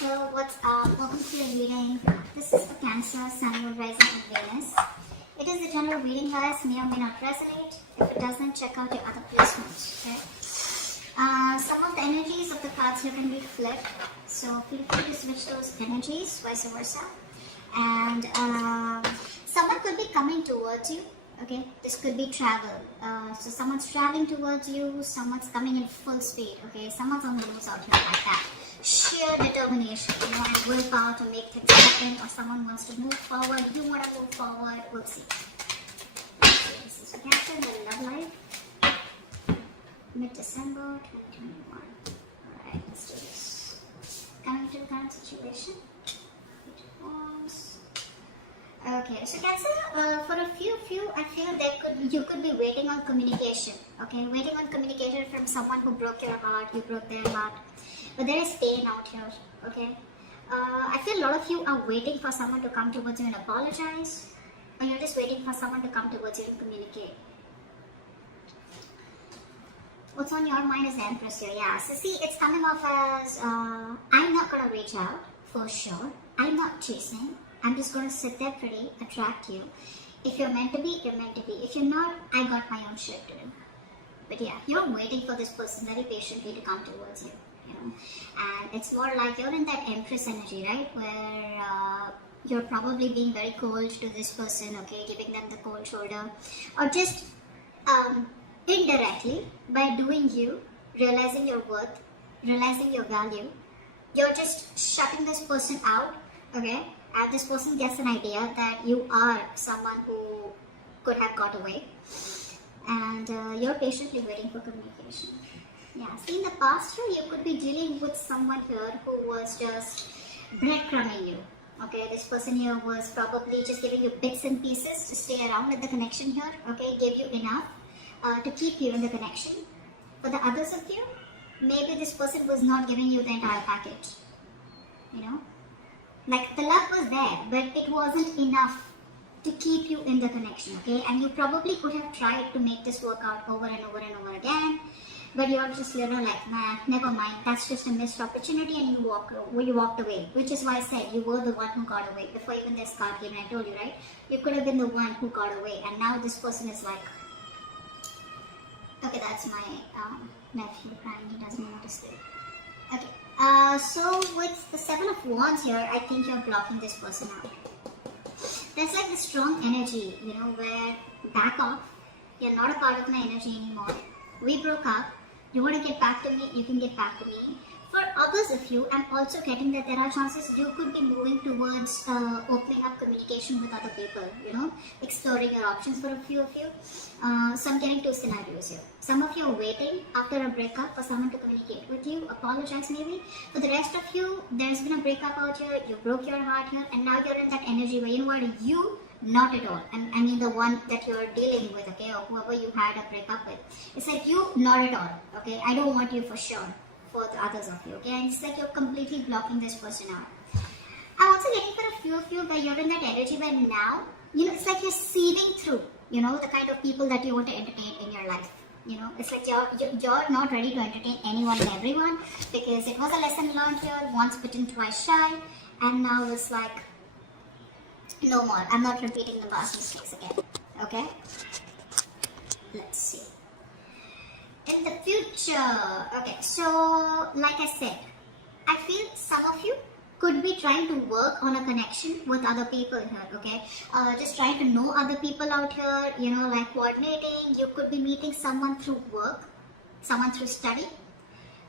Cancer, what's up? Welcome to your reading. This is for Cancer, Sun, Moon, Rising, and Venus. It is the general reading, guys. May or may not resonate. If it doesn't, check out your other placements. Okay? Some of the energies of the cards here can be flipped, so feel free to switch those energies, vice versa. And someone could be coming towards you. Okay, this could be travel. So someone's traveling towards you, someone's coming in full speed. Okay, someone's on the loose out here like that. Sheer determination, and willpower to make things happen, or someone wants to move forward, you want to move forward, we'll see. This is Cancer in the love life. Mid-December 2021. Alright, let's do this. Coming to the current situation. Okay, so Cancer, for a few, I feel you could be waiting on communication. Okay, waiting on communication from someone who broke your heart, you broke their heart. But there is pain out here, okay? I feel a lot of you are waiting for someone to come towards you and apologize, or you're just waiting for someone to come towards you and communicate. What's on your mind is the Empress here, yeah. So see, it's coming off as, I'm not going to reach out, for sure. I'm not chasing. I'm just going to sit there pretty, attract you. If you're meant to be, you're meant to be. If you're not, I got my own shit to do. But yeah, you're waiting for this person very patiently to come towards you. You know, and it's more like you're in that Empress energy, right, where you're probably being very cold to this person, okay, giving them the cold shoulder, or just indirectly, by doing you, realizing your worth, realizing your value, you're just shutting this person out, okay, and this person gets an idea that you are someone who could have got away, and you're patiently waiting for communication. Yeah, see, in the past here, you could be dealing with someone here who was just breadcrumbing you. Okay, this person here was probably just giving you bits and pieces to stay around with the connection here. Okay, gave you enough to keep you in the connection. For the others of you, maybe this person was not giving you the entire package. You know, like the love was there, but it wasn't enough to keep you in the connection. Okay, and you probably could have tried to make this work out over and over and over again. But you're just, like, nah, never mind, that's just a missed opportunity, and you walked away. Which is why I said you were the one who got away. Before even this card came, I told you, right? You could have been the one who got away, and now this person is like, okay, that's my nephew crying, he doesn't want to sleep. Okay, so with the Seven of Wands here, I think you're blocking this person out. There's like this strong energy, you know, where back off, you're not a part of my energy anymore. We broke up. You want to get back to me, you can get back to me. For others of you, I'm also getting that there are chances you could be moving towards opening up communication with other people, you know, exploring your options for a few of you. So I'm getting two scenarios here. Some of you are waiting after a breakup for someone to communicate with you, apologize maybe. For the rest of you, there's been a breakup out here, you broke your heart here, and now you're in that energy where, you know what, you not at all. And I mean the one that you're dealing with, okay, or whoever you had a breakup with. It's like you not at all, okay. I don't want you for sure, for the others of you, okay. And it's like you're completely blocking this person out. I'm also getting for a few of you where you're in that energy where now, you know, it's like you're seething through, you know, the kind of people that you want to entertain in your life. You know, it's like you're not ready to entertain anyone and everyone, because it was a lesson learned here, once bitten, twice shy, and now it's like, no more. I'm not repeating the past mistakes again. Okay? Let's see. In the future. Okay, so like I said, I feel some of you could be trying to work on a connection with other people here, okay? Just trying to know other people out here, you know, like coordinating. You could be meeting someone through work, someone through study.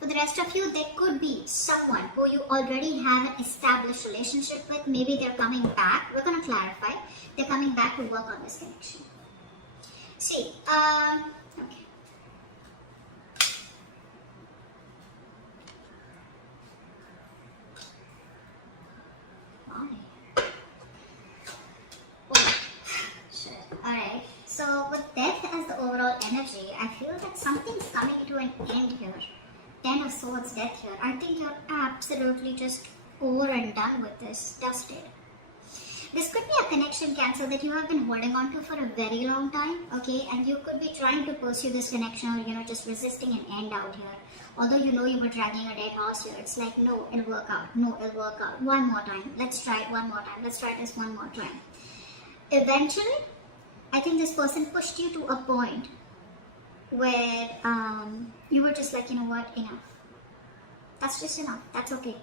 For the rest of you, there could be someone who you already have an established relationship with. Maybe they're coming back. We're going to clarify. They're coming back to work on this connection. See, okay. Alright, so with death as the overall energy, I feel that something's coming to an end here. 10 of Swords, death here. I think you're absolutely just over and done with this. Dusted. This could be a connection, Cancer, that you have been holding on to for a very long time, okay? And you could be trying to pursue this connection, or, you know, just resisting an end out here. Although you know you were dragging a dead horse here, it's like, no, it'll work out. No, it'll work out. One more time. Let's try it one more time. Let's try this one more time. Eventually, I think this person pushed you to a point where you were just like, you know what, enough. That's just enough. That's okay.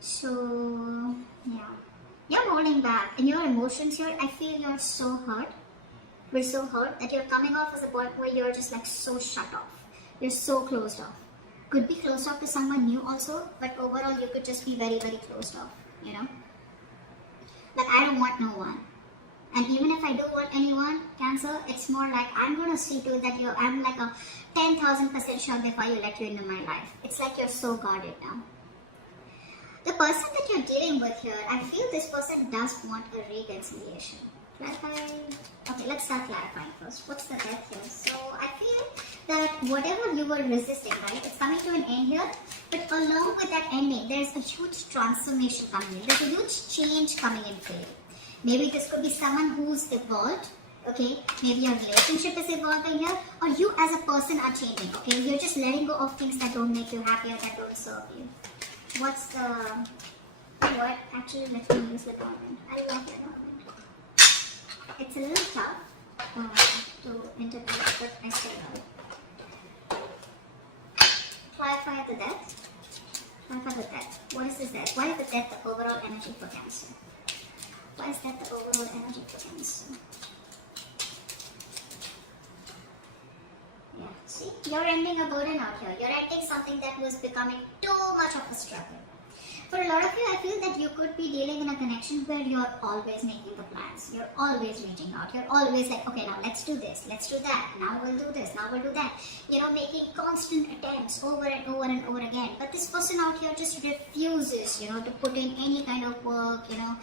So, yeah. You're holding back. In your emotions here, I feel you're so hurt. We're so hurt that you're coming off as a point where you're just like so shut off. You're so closed off. Could be closed off to someone new also, but overall you could just be very, very closed off, you know. Like, I don't want no one. And even if I do want anyone, Cancer, it's more like I'm going to see to it that I'm like a 10,000% sure before you let you into my life. It's like you're so guarded now. The person that you're dealing with here, I feel this person does want a reconciliation. Clarify. Okay, let's start clarifying first. What's the death here? So I feel that whatever you were resisting, right, it's coming to an end here. But along with that ending, there's a huge transformation coming in. There's a huge change coming in for you. Maybe this could be someone who's evolved, okay? Maybe your relationship is evolving here, or you as a person are changing, okay? You're just letting go of things that don't make you happy or that don't serve you. What's the... What? Actually, let me use the Norman. I love the Norman. It's a little tough to interpret, but I say no. Clarify the death. Clarify the death. What is this death? Why is the death the overall energy for Cancer? Why is that the overall energy for Cancer? Yeah, see? You're ending a burden out here. You're ending something that was becoming too much of a struggle. For a lot of you, I feel that you could be dealing in a connection where you're always making the plans. You're always reaching out. You're always like, okay, now let's do this. Let's do that. Now we'll do this. Now we'll do that. You know, making constant attempts over and over and over again. But this person out here just refuses, you know, to put in any kind of work, you know,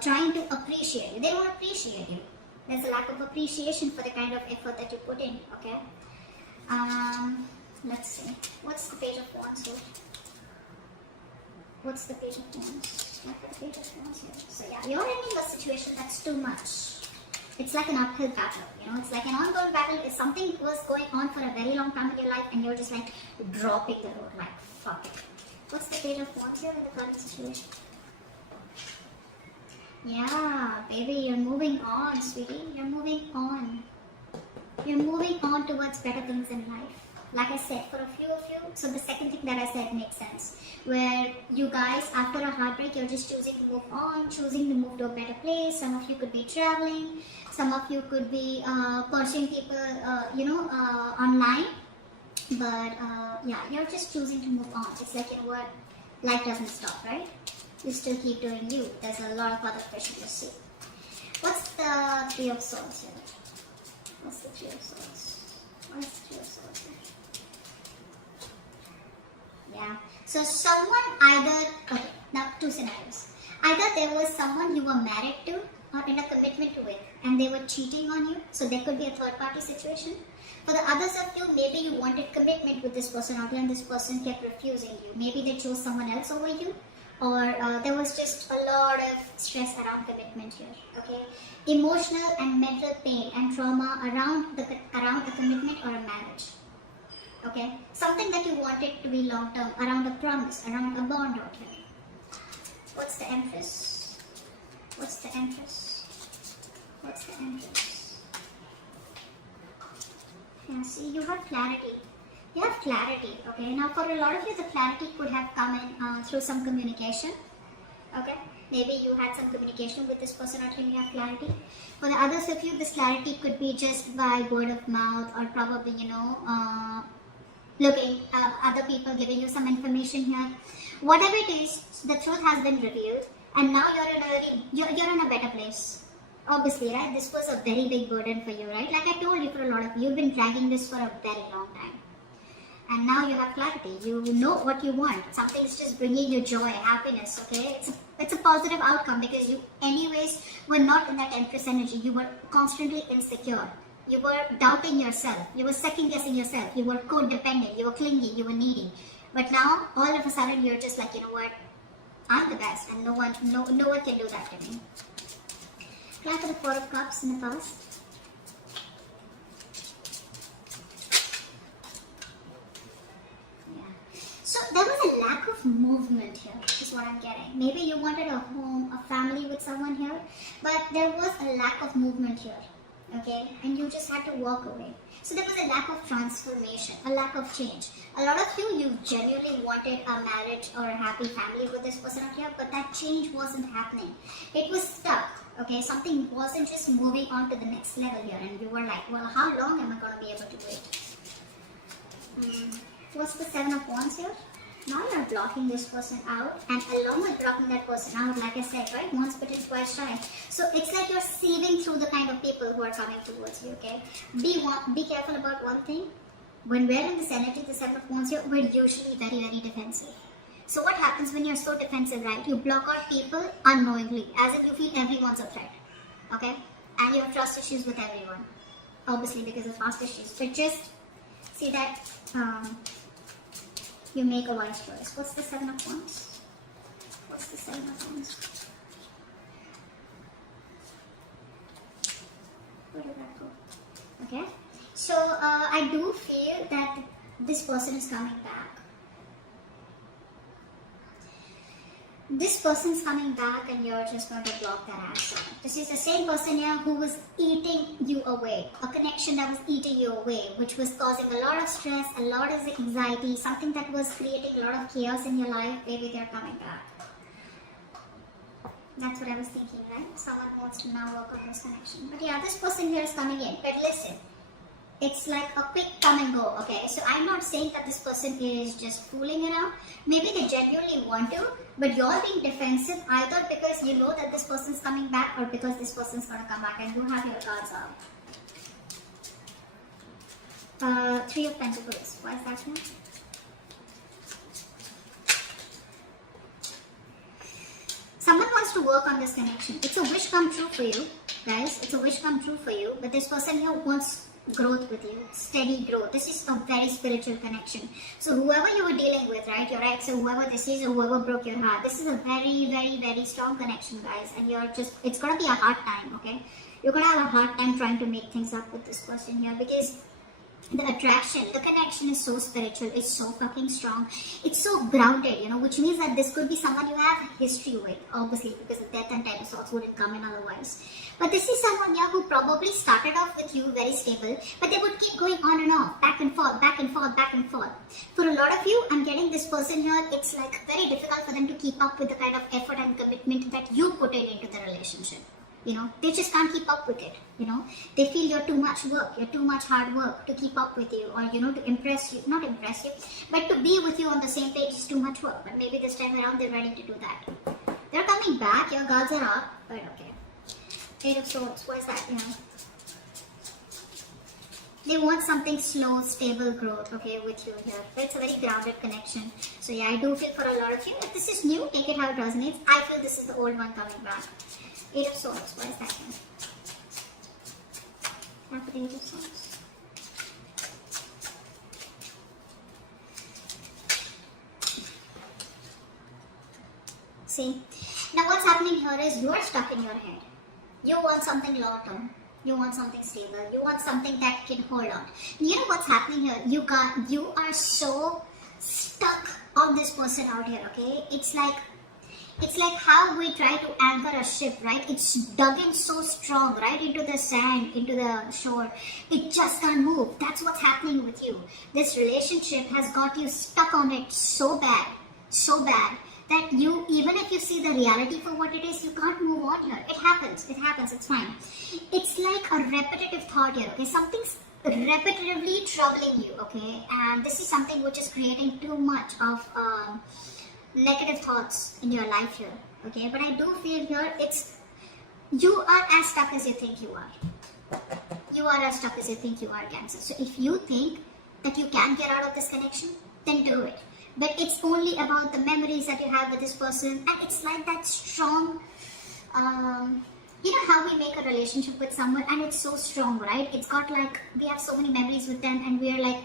trying to appreciate you. They don't appreciate you. There's a lack of appreciation for the kind of effort that you put in, okay? Let's see. What's the Page of Wands here? What's the Page of Wands? Not the Page of Wands here. So yeah, you're ending a situation that's too much. It's like an uphill battle, you know. It's like an ongoing battle. If something was going on for a very long time in your life and you're just like dropping the road, like fuck it. What's the Page of Wands here in the current situation? Yeah, baby, you're moving on, sweetie. You're moving on. You're moving on towards better things in life. Like I said, for a few of you, so the second thing that I said makes sense. Where you guys, after a heartbreak, you're just choosing to move on, choosing to move to a better place. Some of you could be traveling. Some of you could be pursuing people, online. But yeah, you're just choosing to move on. It's like, you know what, life doesn't stop, right? You still keep doing you. There's a lot of other fish in the sea. What's the Three of Swords here? What's the Three of Swords? What is the Three of Swords here? Yeah. So someone either, okay, now two scenarios. Either there was someone you were married to or in a commitment with and they were cheating on you. So there could be a third party situation. For the others of you, maybe you wanted commitment with this person out here and this person kept refusing you. Maybe they chose someone else over you. Or there was just a lot of stress around commitment here, okay? Emotional and mental pain and trauma around a commitment or a marriage, okay? Something that you wanted to be long term, around a promise, around a bond out here. What's the Empress? What's the Empress? What's the Empress? Yeah, see, you have clarity. You have clarity, okay? Now for a lot of you, the clarity could have come in through some communication, okay? Maybe you had some communication with this person or you have clarity. For the others of you, this clarity could be just by word of mouth or probably, you know, looking other people giving you some information here. Whatever it is, the truth has been revealed and now you're in a better place. Obviously, right? This was a very big burden for you, right? Like I told you, for a lot of you, you've been dragging this for a very long time. And now you have clarity. You know what you want. Something's just bringing you joy, happiness, okay? It's a positive outcome because you anyways were not in that Empress energy. You were constantly insecure. You were doubting yourself. You were second guessing yourself. You were codependent. You were clingy. You were needy. But now, all of a sudden, you're just like, you know what? I'm the best, and no one can do that to me. Clap for the Four of Cups in the past. So there was a lack of movement here, is what I'm getting. Maybe you wanted a home, a family with someone here, but there was a lack of movement here, okay? And you just had to walk away. So there was a lack of transformation, a lack of change. A lot of you genuinely wanted a marriage or a happy family with this person out here, but that change wasn't happening. It was stuck, okay? Something wasn't just moving on to the next level here, and you were like, well, how long am I going to be able to wait? What's the Seven of Wands here? Now you're blocking this person out, and along with blocking that person out, like I said, right, once bitten, twice shy. So it's like you're sieving through the kind of people who are coming towards you, okay? Be careful about one thing. When we're in this energy, the Seven of Wands here, we're usually very, very defensive. So what happens when you're so defensive, right? You block out people unknowingly, as if you feel everyone's a threat, okay? And you have trust issues with everyone, obviously because of past issues. But just see that you make a wise choice. What's the Seven of Wands? What's the Seven of Wands? Where did that go? Okay. So I do feel that this person is coming back. This person's coming back and you're just going to block that ass. This is the same person here who was eating you away. A connection that was eating you away, which was causing a lot of stress, a lot of anxiety, something that was creating a lot of chaos in your life. Maybe they're coming back. That's what I was thinking, right? Someone wants to now work on this connection. But yeah, this person here is coming in. But listen, it's like a quick come and go, okay? So I'm not saying that this person is just fooling around. Maybe they genuinely want to, but you're being defensive either because you know that this person's coming back or because this person's going to come back and you have your cards out. Three of Pentacles. Why is that here? Someone wants to work on this connection. It's a wish come true for you, guys. It's a wish come true for you, but this person here wants growth with you, steady growth. This is a very spiritual connection. So whoever you were dealing with, right, your ex or whoever this is or whoever broke your heart, this is a very, very, very strong connection, guys, and you're just, it's gonna be a hard time, okay? You're gonna have a hard time trying to make things up with this person here because the attraction, the connection is so spiritual, it's so fucking strong, it's so grounded, you know, which means that this could be someone you have history with, obviously, because the Death and Ten of Swords wouldn't come in otherwise. But this is someone here who probably started off with you very stable, but they would keep going on and off, back and forth, back and forth, back and forth. For a lot of you, I'm getting this person here, it's like very difficult for them to keep up with the kind of effort and commitment that you put into the relationship. You know, they just can't keep up with it, you know. They feel you're too much work, you're too much hard work to keep up with you or, you know, to impress you, not impress you, but to be with you on the same page is too much work. But maybe this time around they're ready to do that. They're coming back, your guards are up, but okay. Eight of Swords, what is that, you know? They want something slow, stable growth, okay, with you here. It's a very grounded connection. So yeah, I do feel for a lot of you, if this is new, take it how it resonates. I feel this is the old one coming back. Eight of Swords, what is that here? After the Eight of Swords. See, now what's happening here is you are stuck in your head. You want something long term. You want something stable. You want something that can hold on. You know what's happening here? You are so stuck on this person out here, okay? It's like how we try to anchor a ship, right? It's dug in so strong, right into the sand, into the shore. It just can't move. That's what's happening with you. This relationship has got you stuck on it so bad, that you, even if you see the reality for what it is, you can't move on here. It happens, it's fine. It's like a repetitive thought here, okay? Something's repetitively troubling you, okay? And this is something which is creating too much of negative thoughts in your life here, okay? But I do feel here you are as stuck as you think you are. You are as stuck as you think you are, Cancer. So if you think that you can get out of this connection, then do it. But it's only about the memories that you have with this person, and it's like that strong, you know how we make a relationship with someone and it's so strong, right? It's got like, we have so many memories with them and we're like,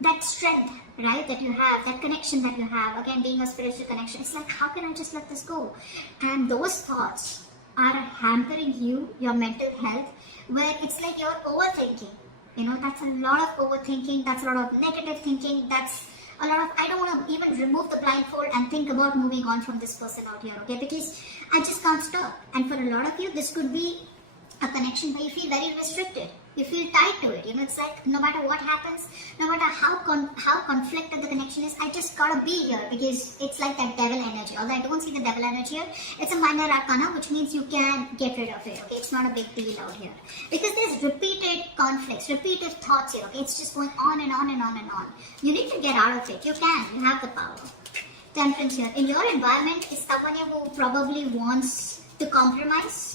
that strength, right, that you have, that connection that you have, again being a spiritual connection, it's like, how can I just let this go? And those thoughts are hampering you, your mental health, where it's like you're overthinking. You know, that's a lot of overthinking, that's a lot of negative thinking, that's a lot of, I don't want to even remove the blindfold and think about moving on from this person out here, okay, because I just can't stop. And for a lot of you, this could be a connection where you feel very restricted. You feel tied to it. You know, it's like no matter what happens, no matter how conflicted the connection is, I just gotta be here, because it's like that devil energy. Although I don't see the devil energy here, it's a minor arcana, which means you can get rid of it. Okay, it's not a big deal out here, because there's repeated conflicts, repeated thoughts here. Okay, it's just going on and on and on and on. You need to get out of it. You can. You have the power. Temperance here. In your environment is someone who probably wants to compromise.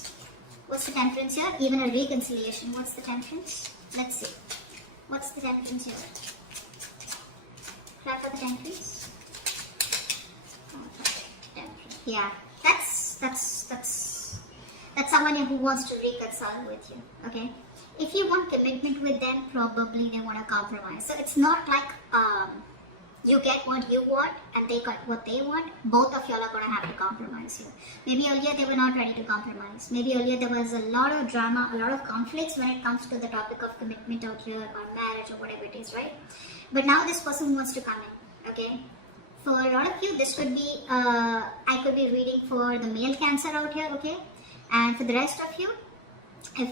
What's the temperance here? Even a reconciliation. What's the temperance? Let's see. What's the temperance here? Clap for the temperance. Temperance. Yeah, that's someone who wants to reconcile with you. Okay. If you want commitment with them, probably they want to compromise. So it's not like you get what you want and they got what they want. Both of y'all are going to have to compromise here. Maybe earlier they were not ready to compromise. Maybe earlier there was a lot of drama, a lot of conflicts when it comes to the topic of commitment out here, or marriage, or whatever it is, right? But now this person wants to come in, okay? For a lot of you, this could be, I could be reading for the male Cancer out here, okay? And for the rest of you, if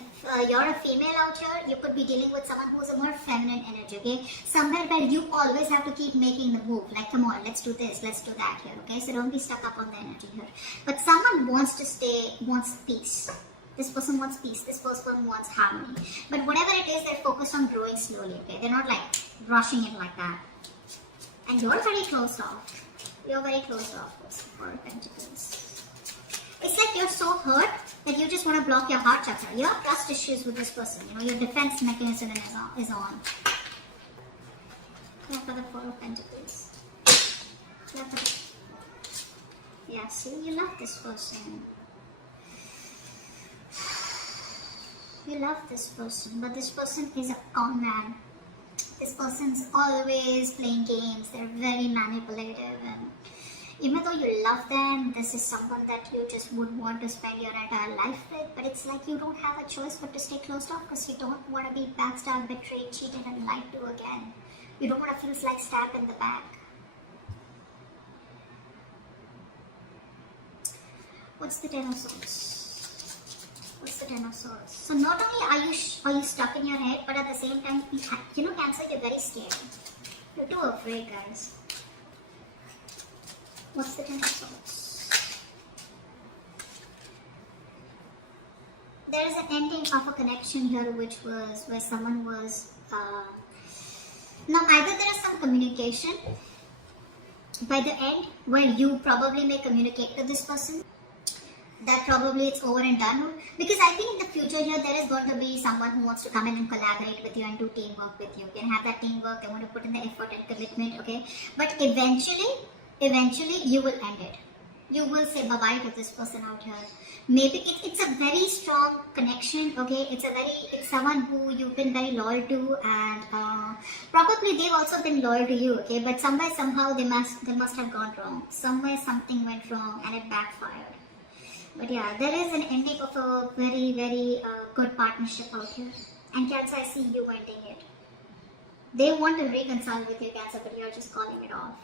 you're a female out here, you could be dealing with someone who's a more feminine energy, okay? Somewhere where you always have to keep making the move, like, come on, let's do this, let's do that here, okay? So don't be stuck up on the energy here. But someone wants to stay, wants peace. This person wants peace, this person wants harmony. But whatever it is, they're focused on growing slowly, okay? They're not like rushing it like that. And you're very closed off. You're very closed off. What's the Four of Pentacles? It's like you're so hurt that you just want to block your heart chakra. You have trust issues with this person. You know, your defense mechanism is on. Clap for the Four of Pentacles. Clap for the... Yeah, see, you love this person. You love this person, but this person is a con man. This person's always playing games. They're very manipulative, and even though you love them, this is someone that you just would want to spend your entire life with. But it's like you don't have a choice but to stay closed off, because you don't want to be backstabbed, betrayed, cheated, and lied to again. You don't want to feel like stabbed in the back. What's the Ten of Swords? What's the Ten of Swords? So not only are you stuck in your head, but at the same time, you know, Cancer, you're very scared. You're too afraid, guys. What's the Ten of Swords? There is an ending of a connection here, which was where someone was. Now, either there is some communication by the end where you probably may communicate to this person. That probably it's over and done. Because I think in the future here, there is going to be someone who wants to come in and collaborate with you and do teamwork with you. You can have that teamwork, they want to put in the effort and commitment, okay? But eventually you will end it. You will say bye-bye to this person out here. Maybe it's a very strong connection, okay? It's someone who you've been very loyal to, and probably they've also been loyal to you, okay? But somewhere, somehow, they must have gone wrong. Somewhere something went wrong and it backfired. But yeah, there is an ending of a very, very good partnership out here. And Cancer, I see you ending it. They want to reconcile with you, Cancer, but you're just calling it off.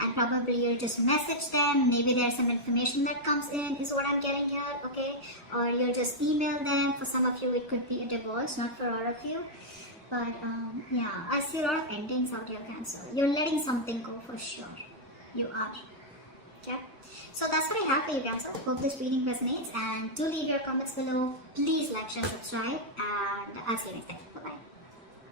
And probably you'll just message them. Maybe there's some information that comes in, is what I'm getting here, okay? Or you'll just email them. For some of you, it could be a divorce, not for all of you. But yeah, I see a lot of endings out here, Cancer. You're letting something go for sure. You are. Okay? So that's what I have for you, Cancer. Hope this reading resonates. And do leave your comments below. Please like, share, subscribe. And I'll see you next time. Bye-bye.